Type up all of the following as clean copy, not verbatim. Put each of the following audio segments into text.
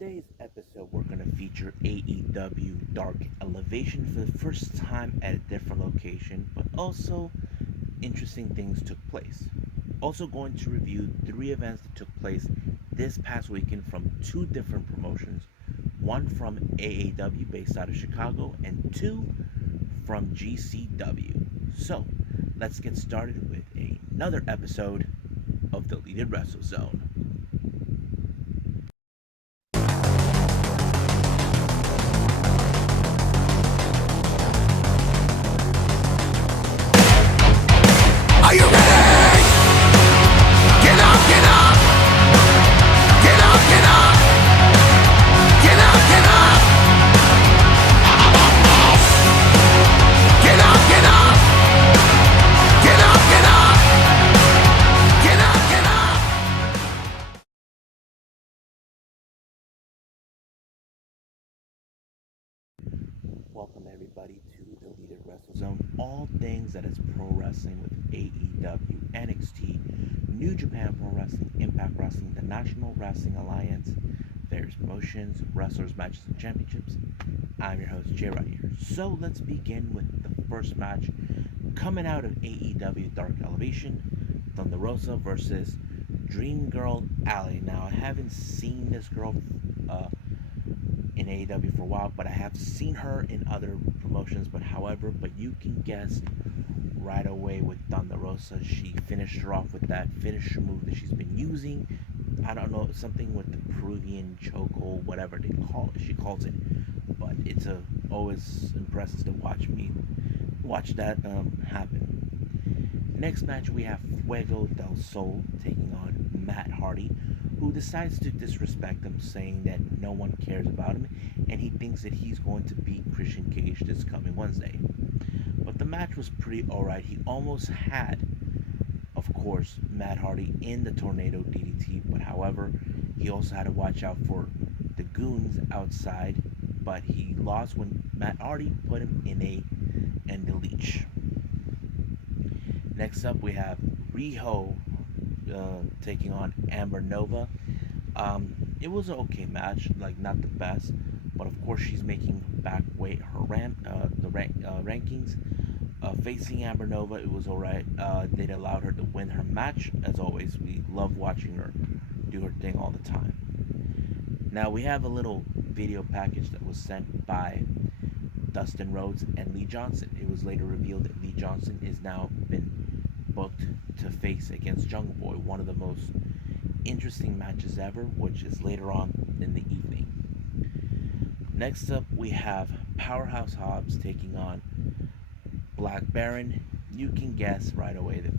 today's episode, we're going to feature AEW Dark Elevation for the first time at a different location, but also interesting things took place. Also, going to review three events that took place this past weekend from two different promotions, one from AAW based out of Chicago, and two from GCW. So, let's get started with another episode of the Deleted Wrestle Zone. Are you ready? Get up, get up! Get up, get up! Get up, get up! Get up, get up! Get up, get up! Get up, get up! Welcome everybody to the Deleted Wrestle Zone. All things that is pro wrestling with AEW, NXT, New Japan Pro Wrestling, Impact Wrestling, the National Wrestling Alliance, various promotions, wrestlers, matches, and championships. I'm your host, Jay right here. So let's begin with the first match coming out of AEW Dark Elevation, Thunder Rosa versus Dream Girl Alley. Now I haven't seen this girl in AEW for a while, but I have seen her in other promotions. But you can guess right away with Thunder Rosa. She finished her off with that finisher move that she's been using. I don't know, something with the Peruvian chokehold, whatever they call it. She calls it, but it's always impressive to watch that happen. Next match we have Fuego del Sol taking on Matt Hardy, who decides to disrespect him, saying that no one cares about him and he thinks that he's going to beat Christian Cage this coming Wednesday. But the match was pretty alright. He almost had, of course, Matt Hardy in the Tornado DDT, but however, he also had to watch out for the goons outside, but he lost when Matt Hardy put him in the leech. Next up, we have Riho taking on Amber Nova. It was an okay match, like not the best, but of course she's making back weight her rankings. Facing Amber Nova, it was alright. They allowed her to win her match. As always, we love watching her do her thing all the time. Now we have a little video package that was sent by Dustin Rhodes and Lee Johnson. It was later revealed that Lee Johnson is now been booked to face against Jungle Boy, one of the most interesting matches ever, which is later on in the evening. Next up, we have Powerhouse Hobbs taking on Black Baron. You can guess right away that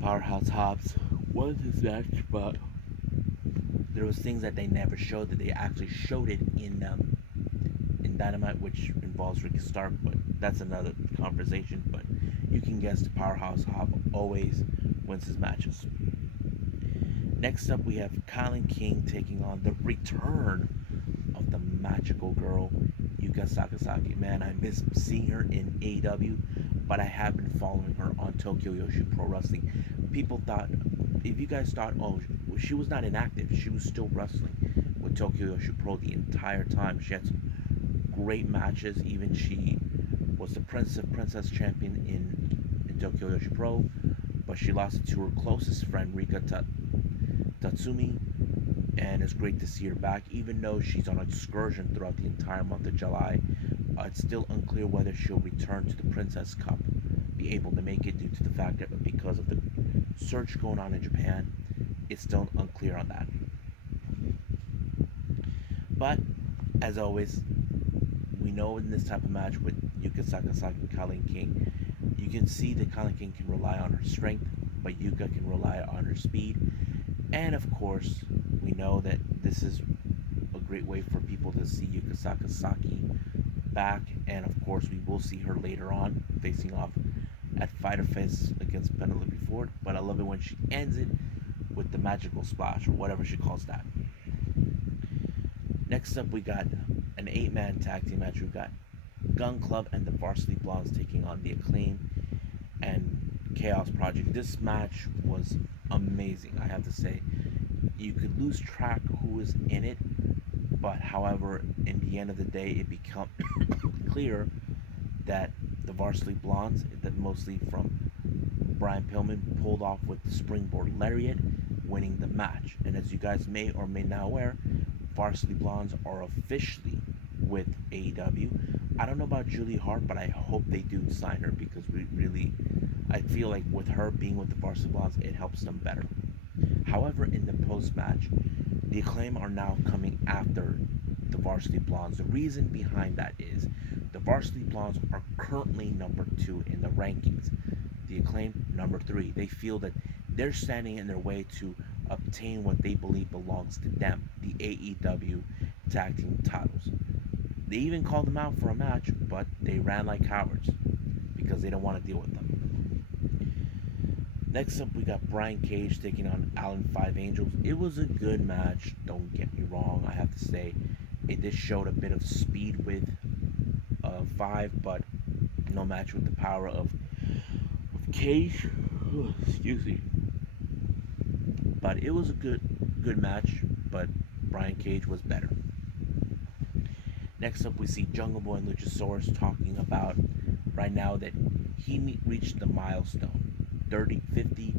Powerhouse Hobbs won his match, but there was things that they never showed that they actually showed it in Dynamite, which involves Ricky Stark, but that's another conversation. But you can guess the Powerhouse Hobbs always wins his matches. Next up, we have Kylan King taking on the return of the magical girl, Yuka Sakazaki. Man, I miss seeing her in AEW, but I have been following her on Tokyo Yoshi Pro Wrestling. People thought, if you guys thought, oh, she was not inactive, she was still wrestling with Tokyo Yoshi Pro the entire time. She had some great matches. Even she was the princess champion in Tokyo Yoshi Pro, but she lost it to her closest friend, Rika Tatsumi, and it's great to see her back. Even though she's on excursion throughout the entire month of July, it's still unclear whether she'll return to the Princess Cup, be able to make it due to the fact that because of the search going on in Japan, it's still unclear on that. But, as always, we know in this type of match with Yuka Sakazaki and Kylan King, you can see that Kylan King can rely on her strength, but Yuka can rely on her speed. And of course, we know that this is a great way for people to see Yuka Sakazaki back. And of course, we will see her later on facing off at Fighter Fest against Penelope Ford. But I love it when she ends it with the magical splash, or whatever she calls that. Next up, we got an 8-man tag team match. We've got Gun Club and the Varsity Blondes taking on the Acclaim and Chaos Project. This match was amazing, I have to say. You could lose track who is in it, but however, in the end of the day, it become clear that the Varsity Blondes, that mostly from Brian Pillman, pulled off with the springboard lariat, winning the match. And as you guys may or may not aware, Varsity Blondes are officially with AEW. I don't know about Julie Hart, but I hope they do sign her because we really, I feel like with her being with the Varsity Blondes, it helps them better. However, in the post match, the Acclaim are now coming after the Varsity Blondes. The reason behind that is the Varsity Blondes are currently number 2 in the rankings. The Acclaim number 3. They feel that they're standing in their way to obtain what they believe belongs to them, the AEW tag team titles. They even called them out for a match, but they ran like cowards because they don't want to deal with them. Next up, we got Brian Cage taking on Alan Five Angels. It was a good match, don't get me wrong. I have to say, it just showed a bit of speed with Five, but no match with the power of Cage. Excuse me. But it was a good match, but Brian Cage was better. Next up, we see Jungle Boy and Luchasaurus talking about right now that he reached the milestone 50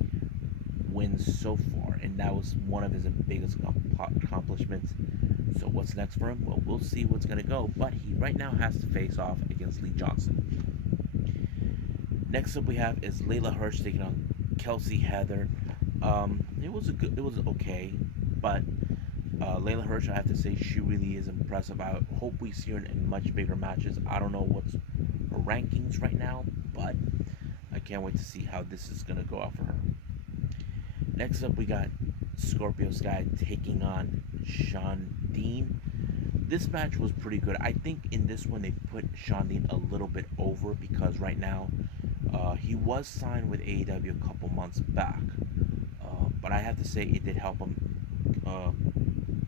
wins so far, and that was one of his biggest accomplishments. So what's next for him? Well, we'll see what's gonna go, but he right now has to face off against Lee Johnson. Next up we have is Layla Hirsch taking on Kelsey Heather. It was okay, but Layla Hirsch, I have to say, she really is impressive. I hope we see her in much bigger matches. I don't know what's her rankings right now, but I can't wait to see how this is gonna go out for her. Next up, we got Scorpio Sky taking on Sean Dean. This match was pretty good. I think in this one they put Sean Dean a little bit over because right now he was signed with AEW a couple months back, but I have to say it did help him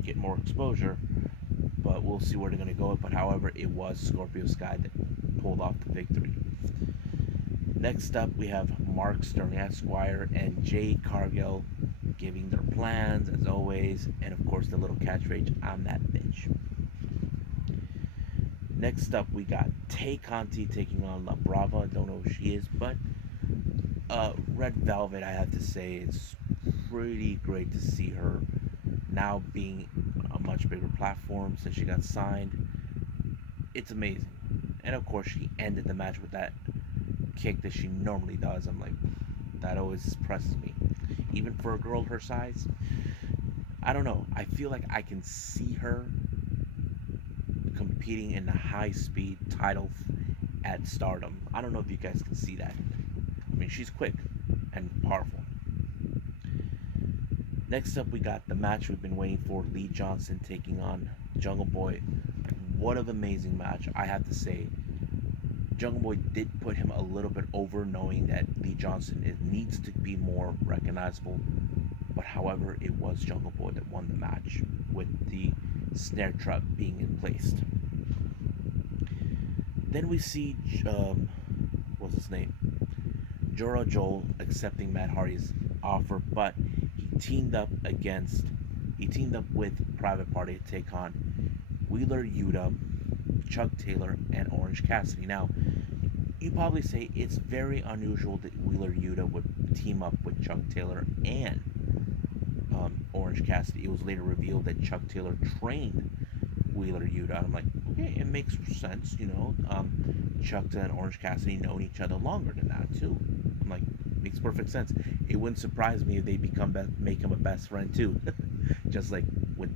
get more exposure. But we'll see where they're going to go. But however, it was Scorpio Sky that pulled off the victory. Next up, we have Mark Sterling Esquire and Jay Cargill giving their plans as always, and of course the little catchphrase, "I'm that bitch." Next up, we got Tay Conti taking on La Brava. Don't know who she is, but Red Velvet, I have to say, it's pretty great to see her now being a much bigger platform since she got signed. It's amazing. And of course, she ended the match with that kick that she normally does. I'm like, that always impresses me. Even for a girl her size, I don't know. I feel like I can see her competing in the high speed title at Stardom. I don't know if you guys can see that. I mean, she's quick and powerful. Next up, we got the match we've been waiting for, Lee Johnson taking on Jungle Boy. What an amazing match, I have to say. Jungle Boy did put him a little bit over, knowing that Lee Johnson needs to be more recognizable. But however, it was Jungle Boy that won the match, with the snare trap being in place. Then we see, what's his name? Joro Joel accepting Matt Hardy's offer, but he teamed up with Private Party to take on Wheeler Yuta, Chuck Taylor, and Orange Cassidy. Now, you probably say it's very unusual that Wheeler Yuta would team up with Chuck Taylor and Orange Cassidy. It was later revealed that Chuck Taylor trained Wheeler Yuta. I'm like, okay, it makes sense, you know. Chuck and Orange Cassidy known each other longer than that too. I'm like, makes perfect sense. It wouldn't surprise me if they make him a best friend too, just like with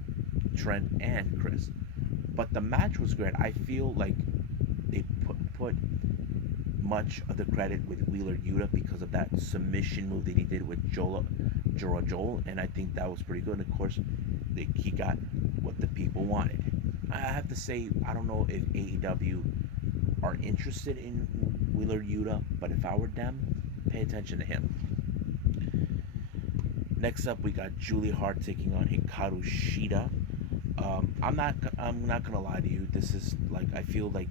Trent and Chris. But the match was great. I feel like they put much of the credit with Wheeler Yuta because of that submission move that he did with Joro Joel, and I think that was pretty good. And of course, he got what the people wanted. I have to say, I don't know if AEW are interested in Wheeler Yuta, but if I were them, pay attention to him. Next up, we got Julia Hart taking on Hikaru Shida. I'm not gonna lie to you. This is like, I feel like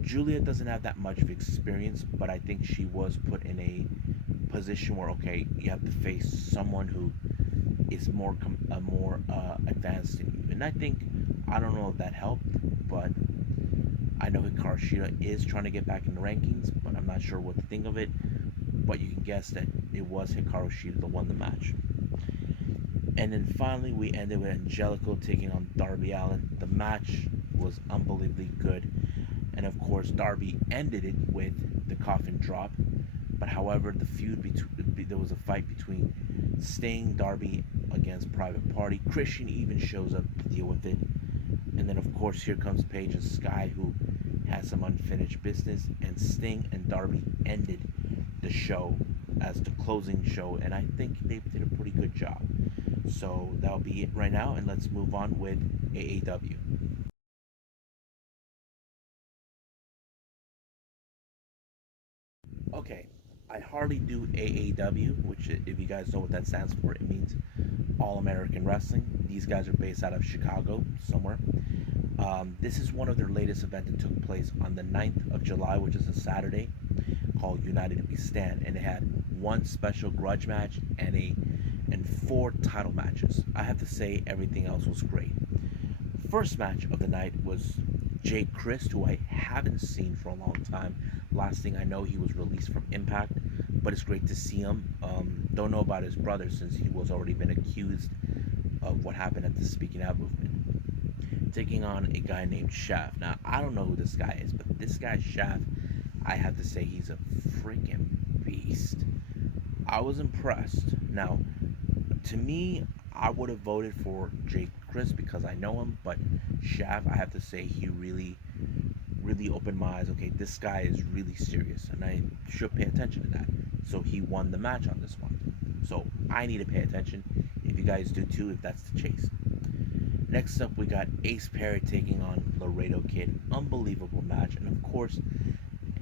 Julia doesn't have that much of experience, but I think she was put in a position where, okay, you have to face someone who is more advanced than you. And I don't know if that helped, but I know Hikaru Shida is trying to get back in the rankings, but I'm not sure what to think of it. But you can guess that it was Hikaru Shida that won the match. And then finally, we ended with Angelico taking on Darby Allin. The match was unbelievably good. And of course, Darby ended it with the coffin drop. But however, there was a fight between Sting, Darby against Private Party. Christian even shows up to deal with it. And then of course, here comes Paige and Sky, who has some unfinished business. And Sting and Darby ended the show as the closing show, and I think they did a pretty good job. So that'll be it right now, and let's move on with AAW. Okay, I hardly do AAW, which, if you guys know what that stands for, it means All American Wrestling. These guys are based out of Chicago, somewhere. This is one of their latest events that took place on the 9th of July, which is a Saturday, called United We Stand, and it had one special grudge match and four title matches. I have to say everything else was great. First match of the night was Jay Christ, who I haven't seen for a long time. Last thing I know, he was released from Impact, but it's great to see him. Don't know about his brother since he was already been accused of what happened at the Speaking Out movement. Taking on a guy named Shaft. Now, I don't know who this guy is, but this guy Shaft, I have to say he's a freaking beast. I was impressed. Now, to me, I would have voted for Jake Chris because I know him, but Shaft, I have to say, he really opened my eyes. Okay, this guy is really serious, and I should pay attention to that. So he won the match on this one. So I need to pay attention. If you guys do too, if that's the chase. Next up, we got Ace Perry taking on Laredo Kid. Unbelievable match, and of course,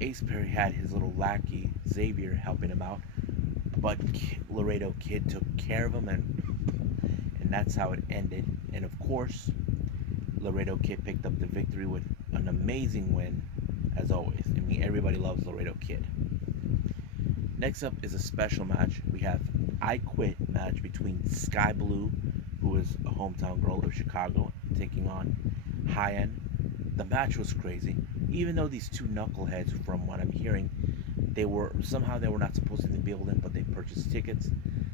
Ace Perry had his little lackey Xavier helping him out, but Laredo Kid took care of him, and that's how it ended. And of course, Laredo Kid picked up the victory with an amazing win, as always. I mean, everybody loves Laredo Kid. Next up is a special match. We have I Quit match between Sky Blue, who is a hometown girl of Chicago, taking on High End. The match was crazy. Even though these two knuckleheads, from what I'm hearing, they were not supposed to be able to, but they purchased tickets.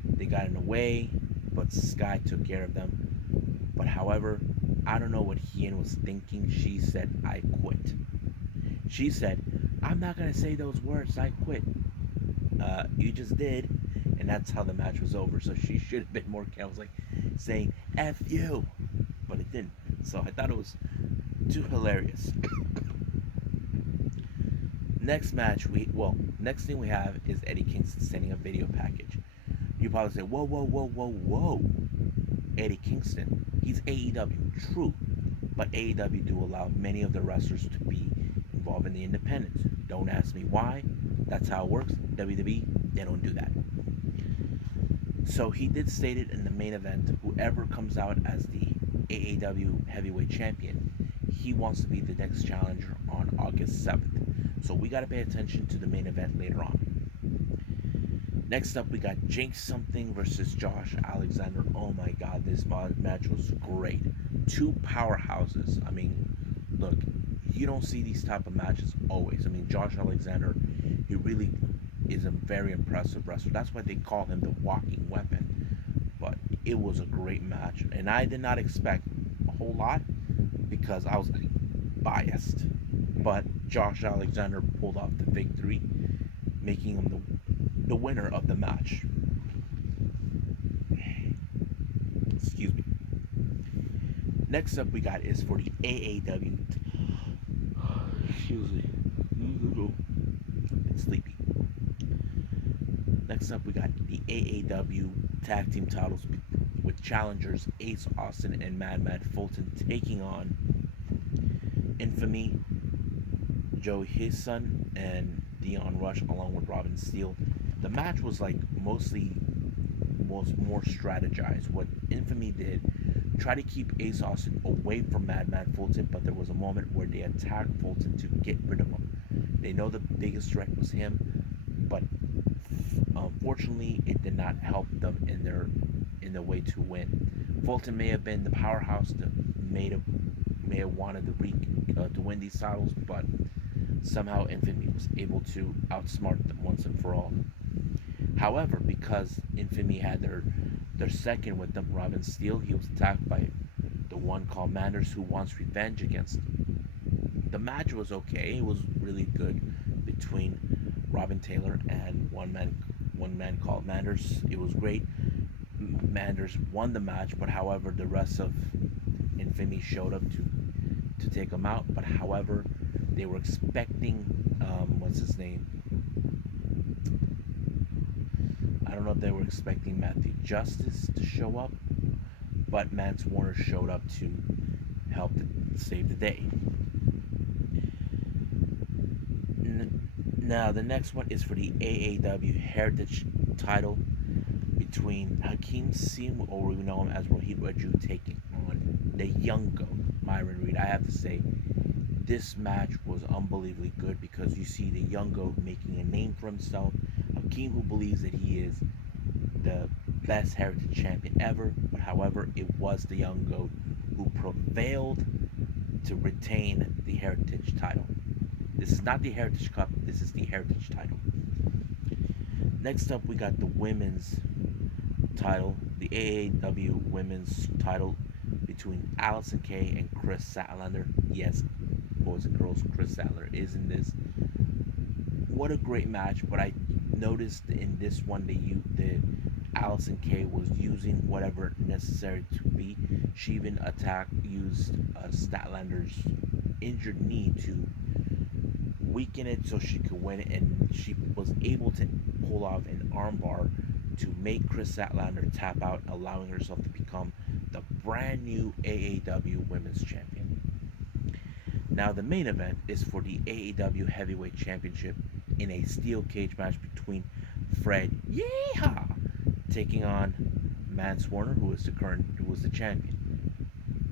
They got in the way, but Sky took care of them. But however, I don't know what Hien was thinking. She said, I quit. She said, I'm not going to say those words, I quit. You just did. And that's how the match was over. So she should have been more careful, like saying, F you. But it didn't. So I thought it was too hilarious. Next thing we have is Eddie Kingston sending a video package. You probably say, whoa, whoa, whoa, whoa, whoa. Eddie Kingston, he's AEW, true. But AEW do allow many of the wrestlers to be involved in the independents. Don't ask me why. That's how it works. WWE, they don't do that. So he did state it in the main event, whoever comes out as the AAW heavyweight champion, he wants to be the next challenger on August 7th. So we got to pay attention to the main event later on. Next up, we got Jake Something versus Josh Alexander. Oh my God, this match was great. Two powerhouses. I mean, look, you don't see these type of matches always. I mean, Josh Alexander, he really is a very impressive wrestler. That's why they call him the walking weapon. But it was a great match, and I did not expect a whole lot because I was biased. But Josh Alexander pulled off the victory, making him the winner of the match. Excuse me. Next up we got is for the AAW. Excuse me. It's sleepy. Next up we got the AAW tag team titles with challengers Ace Austin and Mad Fulton taking on Infamy, Joe his son, and Dion Rush along with Robin Steele. The match was was more strategized. What Infamy did, try to keep Ace Austin away from Mad Fulton, but there was a moment where they attacked Fulton to get rid of him. They know the biggest threat was him, but unfortunately it did not help them in in the way to win. Fulton may have been the powerhouse that may have wanted to win these titles, but somehow Infamy was able to outsmart them once and for all. However, because Infamy had their second with them, Robin Steele, he was attacked by the one called Manders, who wants revenge against him. The match was okay. It was really good between Robin Taylor and one man called Manders. It was great. Manders won the match, but however, the rest of Infamy showed up to take him out. But however, they were expecting what's his name? I don't know if they were expecting Matthew Justice to show up, but Mance Warner showed up to help save the day. Now the next one is for the AAW Heritage title between Hakeem Seymour, or we know him as Rohit Raju, taking on the young goat Myron Reed. I have to say, this match was unbelievably good because you see the young goat making a name for himself. Hakeem, who believes that he is the best heritage champion ever, but however, it was the young goat who prevailed to retain the heritage title. This is not the Heritage Cup, this is the Heritage title. Next up, we got the women's title, the AAW women's title between Allison Kay and Chris Statlander. Yes, boys and girls, Chris Statlander is in this. What a great match! But I noticed in this one that Allison Kay was using whatever necessary to be. She even used Statlander's injured knee to weaken it so she could win it, and she was able to pull off an armbar to make Chris Statlander tap out, allowing herself to become the brand new AAW Women's Champion. Now the main event is for the AAW Heavyweight Championship in a steel cage match between Fred Yeehaw taking on Mance Warner, who was the champion.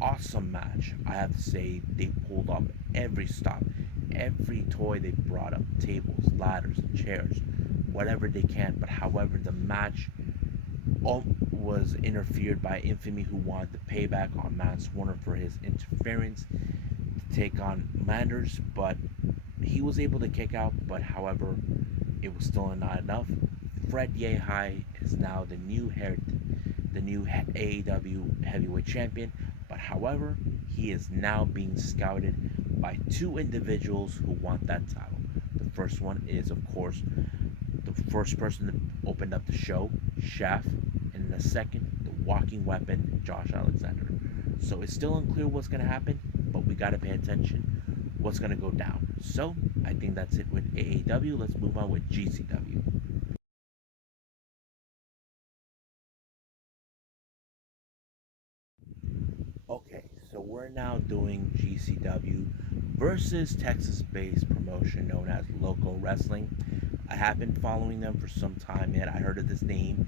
Awesome match. I have to say, they pulled off every stop, every toy they brought up, tables, ladders, chairs, whatever they can. But however, the match was interfered by Infamy, who wanted to pay back on Mance Warner for his interference to take on Manders, but he was able to kick out. But however, it was still not enough. Fred Yeehaw is now the new AAW Heavyweight Champion. But however, he is now being scouted by two individuals who want that title. The first one is, of course, the first person that opened up the show, Chef, and the second, the walking weapon, Josh Alexander. So it's still unclear what's going to happen, but we got to pay attention what's going to go down. So I think that's it with AAW. Let's move on with GCW. Okay, so we're now doing GCW versus Texas-based promotion known as Loko Wrestling. I have been following them for some time yet. I heard of this name.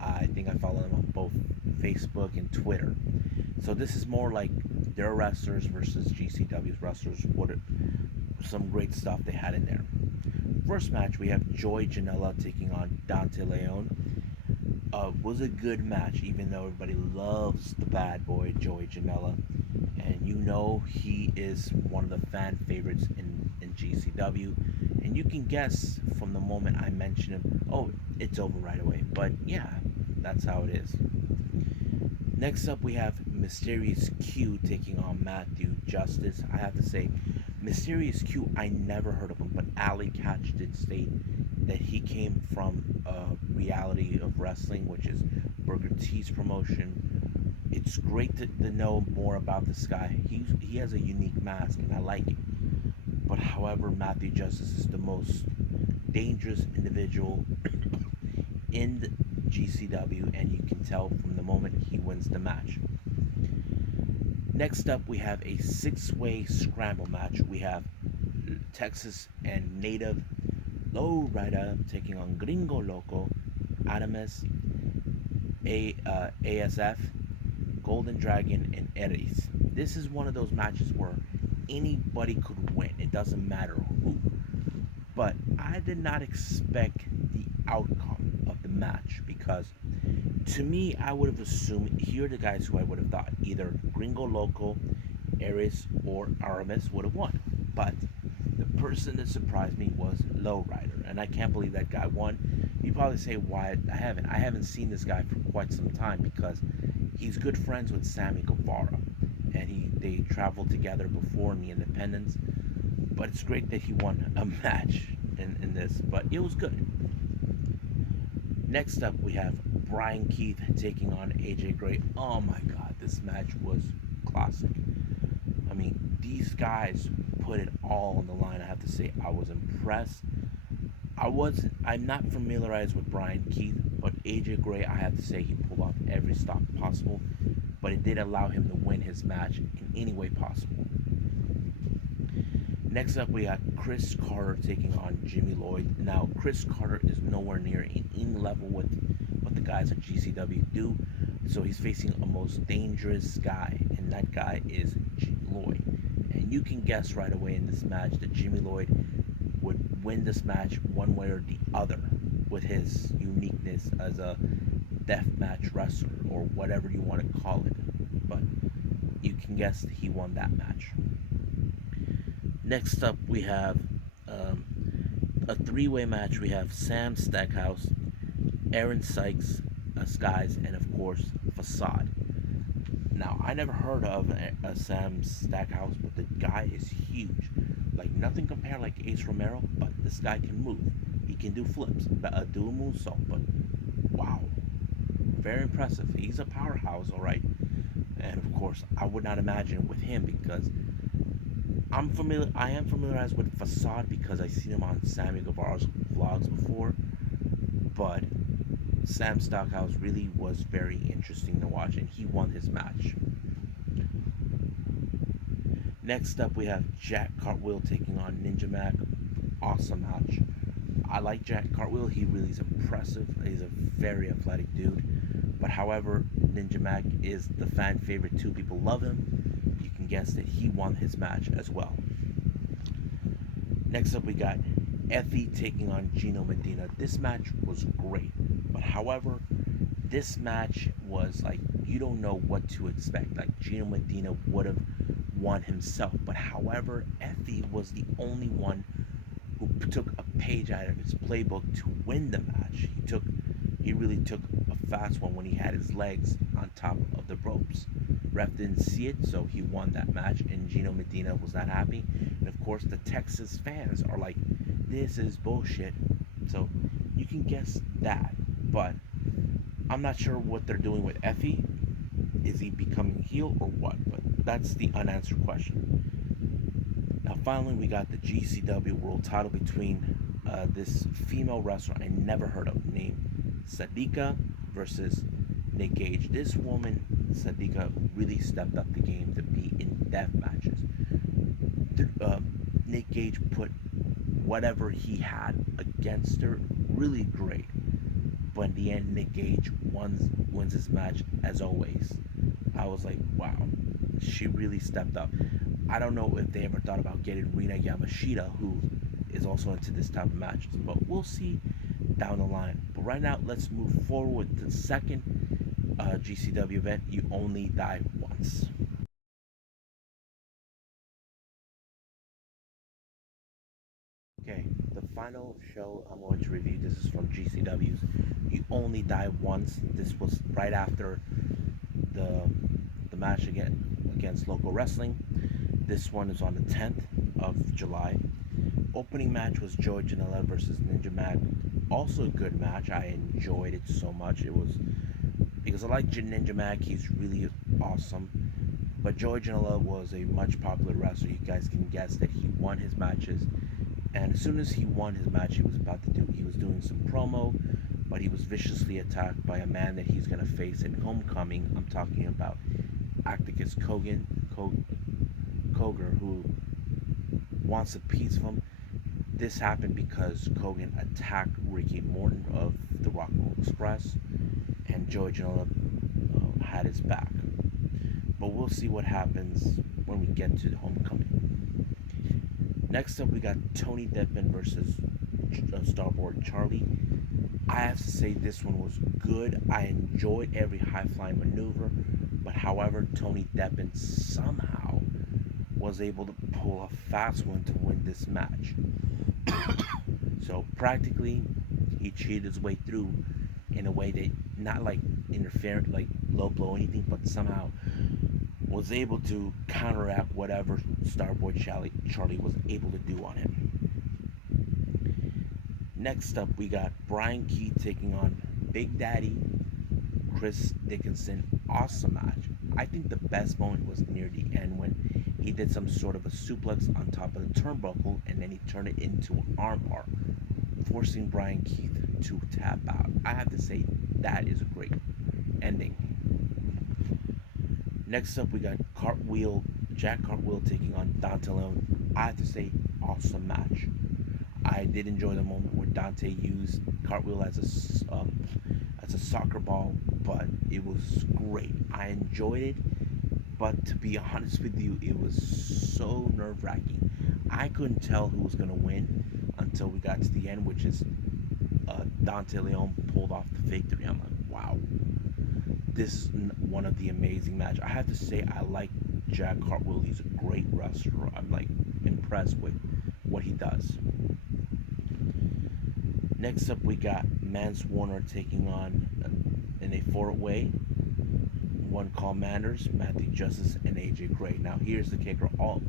I think I follow them on both Facebook and Twitter. So this is more like their wrestlers versus GCW's wrestlers. Some great stuff they had in there. First match, we have Joey Janela taking on Dante Leon. Was a good match, even though everybody loves the bad boy Joey Janela, and you know he is one of the fan favorites in GCW, and you can guess from the moment I mention him, oh, it's over right away. But yeah, that's how it is. Next up, we have Mysterious Q taking on Matthew Justice. I have to say, Mysterious Q, I never heard of him, but Ali Catch did state that he came from Reality of Wrestling, which is Booker T's promotion. It's great to know more about this guy. He has a unique mask, and I like it. But however, Matthew Justice is the most dangerous individual in the GCW, and you can tell from the moment he wins the match. Next up, we have a six-way scramble match. We have Texas and Native Lowrider taking on Gringo Loco, Adamus, ASF, Golden Dragon, and Eris. This is one of those matches where anybody could win. It doesn't matter who. But I did not expect the outcome of the match because To me, I would have assumed here are the guys who I would have thought either Gringo Loco, Aries, or Aramis would have won. But the person that surprised me was Lowrider, and I can't believe that guy won. You probably say why I haven't. I haven't seen this guy for quite some time because he's good friends with Sammy Guevara, and they traveled together before in the Independents. But it's great that he won a match in this. But it was good. Next up, we have Brian Keith taking on AJ Gray. Oh my God, this match was classic. I mean, these guys put it all on the line. I have to say, I was impressed. I'm not familiarized with Brian Keith, but AJ Gray, I have to say, he pulled off every stop possible. But it did allow him to win his match in any way possible. Next up, we got Chris Carter taking on Jimmy Lloyd. Now, Chris Carter is nowhere near in any level with what the guys at GCW do, so he's facing a most dangerous guy, and that guy is Jimmy Lloyd. And you can guess right away in this match that Jimmy Lloyd would win this match one way or the other with his uniqueness as a deathmatch wrestler, or whatever you want to call it. But you can guess that he won that match. Next up, we have a three-way match. We have Sam Stackhouse, Aaron Sykes, Skies, and of course, Facade. Now, I never heard of Sam Stackhouse, but the guy is huge. Like, nothing compared like Ace Romero, but this guy can move. He can do flips, do a moonsault, but wow. Very impressive. He's a powerhouse, alright. And of course, I would not imagine with him because I am familiarized with Facade because I've seen him on Sammy Guevara's vlogs before, but Sam Stockhouse really was very interesting to watch, and he won his match. Next up, we have Jack Cartwheel taking on Ninja Mac. Awesome match. I like Jack Cartwheel. He really is impressive. He's a very athletic dude. But however, Ninja Mac is the fan favorite too. People love him. You can guess that he won his match as well. Next up, we got Effie taking on Gino Medina. This match was great. But however, this match was like, you don't know what to expect. Like, Gino Medina would have won himself. But however, Effie was the only one who took a page out of his playbook to win the match. He really took a fast one when he had his legs on top of the ropes. Ref didn't see it, so he won that match, and Gino Medina was not happy. And of course, the Texas fans are like, this is bullshit. So you can guess that, but I'm not sure what they're doing with Effie. Is he becoming heel or what? But that's the unanswered question. Now, finally, we got the GCW World Title between this female wrestler I never heard of named Sadika versus Nick Gage. This woman, Sadika, really stepped up the game to be in death matches. Nick Gage put whatever he had against her really great. But in the end, Nick Gage wins his match as always. I was like, wow, she really stepped up. I don't know if they ever thought about getting Rina Yamashita, who is also into this type of matches, but we'll see down the line. But right now, let's move forward to the second GCW event, You Only Die Once. Okay, the final show I'm going to review, this is from GCW's You Only Die Once. This was right after the match against Loko Wrestling. This one is on the 10th of July. Opening match was Joey Janela versus Ninja Mac. Also a good match. I enjoyed it so much. It was because I like Ninja Mac. He's really awesome. But Joey Janela was a much popular wrestler. You guys can guess that he won his matches. And as soon as he won his match, he was doing some promo, but he was viciously attacked by a man that he's gonna face in Homecoming. I'm talking about Acticus Koger, who wants a piece of him. This happened because Kogan attacked Ricky Morton of the Rock'n'Roll Express, and Joey Janela had his back. But we'll see what happens when we get to the Homecoming. Next up, we got Tony Deadman versus Starboard Charlie. I have to say this one was good. I enjoyed every high flying maneuver, but however, Tony Deppen somehow was able to pull a fast one to win this match. So practically, he cheated his way through in a way that not like interfering, like low blow or anything, but somehow was able to counteract whatever Starboy Charlie was able to do on him. Next up, we got Brian Keith taking on Big Daddy Chris Dickinson. Awesome match. I think the best moment was near the end when he did some sort of a suplex on top of the turnbuckle and then he turned it into an armbar, forcing Brian Keith to tap out. I have to say that is a great ending. Next up, we got Jack Cartwheel taking on Dante Leon. I have to say, awesome match. I did enjoy the moment where Dante used Cartwheel as a soccer ball, but it was great. I enjoyed it, but to be honest with you, it was so nerve wracking. I couldn't tell who was gonna win until we got to the end, which is Dante Leon pulled off the victory. I'm like, wow, this is one of the amazing matches. I have to say, I like Jack Cartwheel. He's a great wrestler. I'm like impressed with what he does. Next up, we got Mance Warner taking on in a four-way. One called Manners, Matthew Justice, and AJ Gray. Now, here's the kicker: all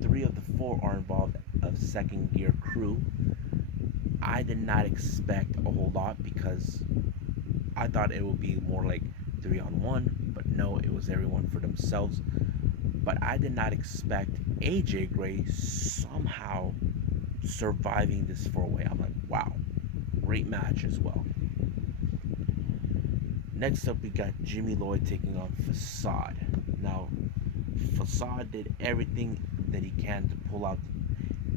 three of the four are involved of second gear crew. I did not expect a whole lot because I thought it would be more like 3-on-1, but no, it was everyone for themselves. But I did not expect AJ Gray somehow surviving this four-way. I'm like, wow, great match as well. Next up, we got Jimmy Lloyd taking on Facade. Now, Facade did everything that he can to pull out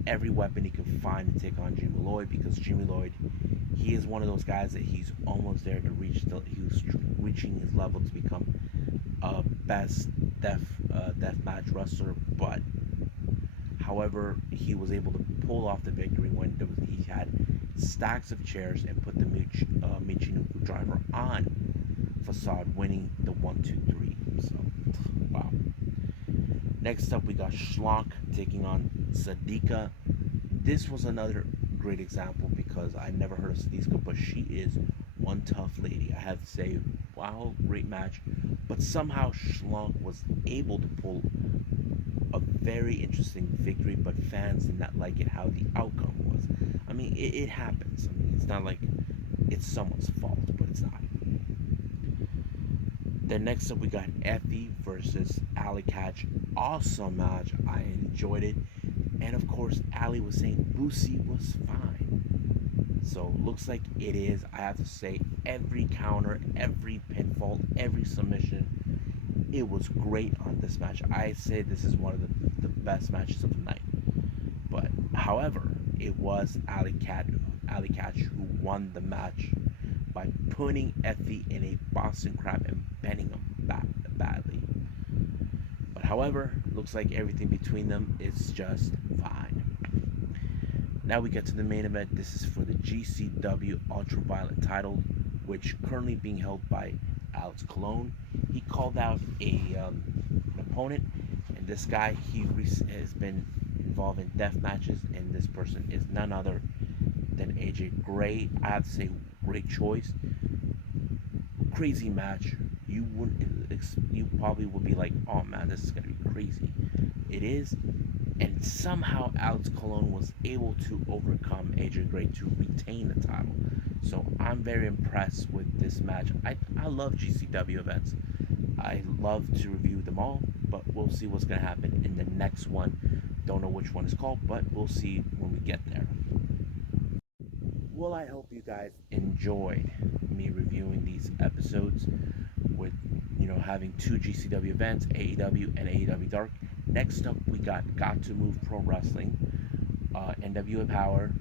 every weapon he could find to take on Jimmy Lloyd, because Jimmy Lloyd, he is one of those guys that he's almost there to reach. He was reaching his level to become a best death match wrestler, but however, he was able to pull off the victory when he had stacks of chairs and put the Michinoku driver on Facade, winning the 1-2-3. So, wow. Next up, we got Schlock taking on Sadika. This was another great example because I never heard of Sadika, but she is one tough lady. I have to say, wow, great match. But somehow Schlock was able to pull a very interesting victory, but fans did not like it how the outcome was. I mean, it happens. I mean, it's not like it's someone's fault, but it's not. Then next up, we got Effie versus Ali Catch. Awesome match. I enjoyed it. And of course, Ali was saying Boosie was fine. So looks like it is. I have to say, every counter, every pinfall, every submission, it was great on this match. I say this is one of the best matches of the night. But however, it was Ali Catch who won the match by putting Effie in a Boston Crab and bending him badly. But however, looks like everything between them is just fine. Now we get to the main event. This is for the GCW Ultraviolet title, which currently being held by Alex Colon. He called out an opponent, and this guy, has been involved in death matches, and this person is none other than AJ Gray. I have to say, great choice. Crazy match. You probably would be like, oh man, this is gonna be crazy. It is, and somehow Alex Colon was able to overcome AJ Gray to retain the title. So I'm very impressed with this match. I love GCW events. I love to review them all, but we'll see what's gonna happen in the next one. Don't know which one is called, but we'll see when we get there. Well, I hope you guys enjoyed me reviewing these episodes with, having two GCW events, AEW and AEW Dark. Next up, we got To Move Pro Wrestling, NWA Power,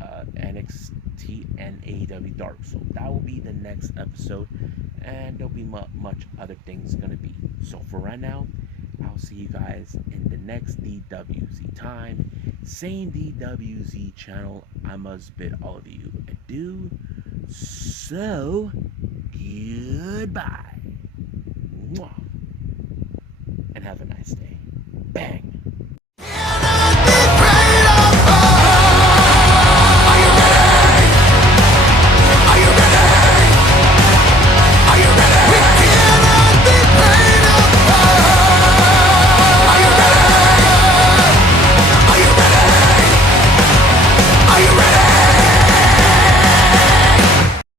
NXT, and AEW Dark. So that will be the next episode, and there'll be much other things gonna be. So for right now, I'll see you guys in the next DWZ time. Same DWZ channel. I must bid all of you adieu. So, goodbye. Mwah. And have a nice day. Bang.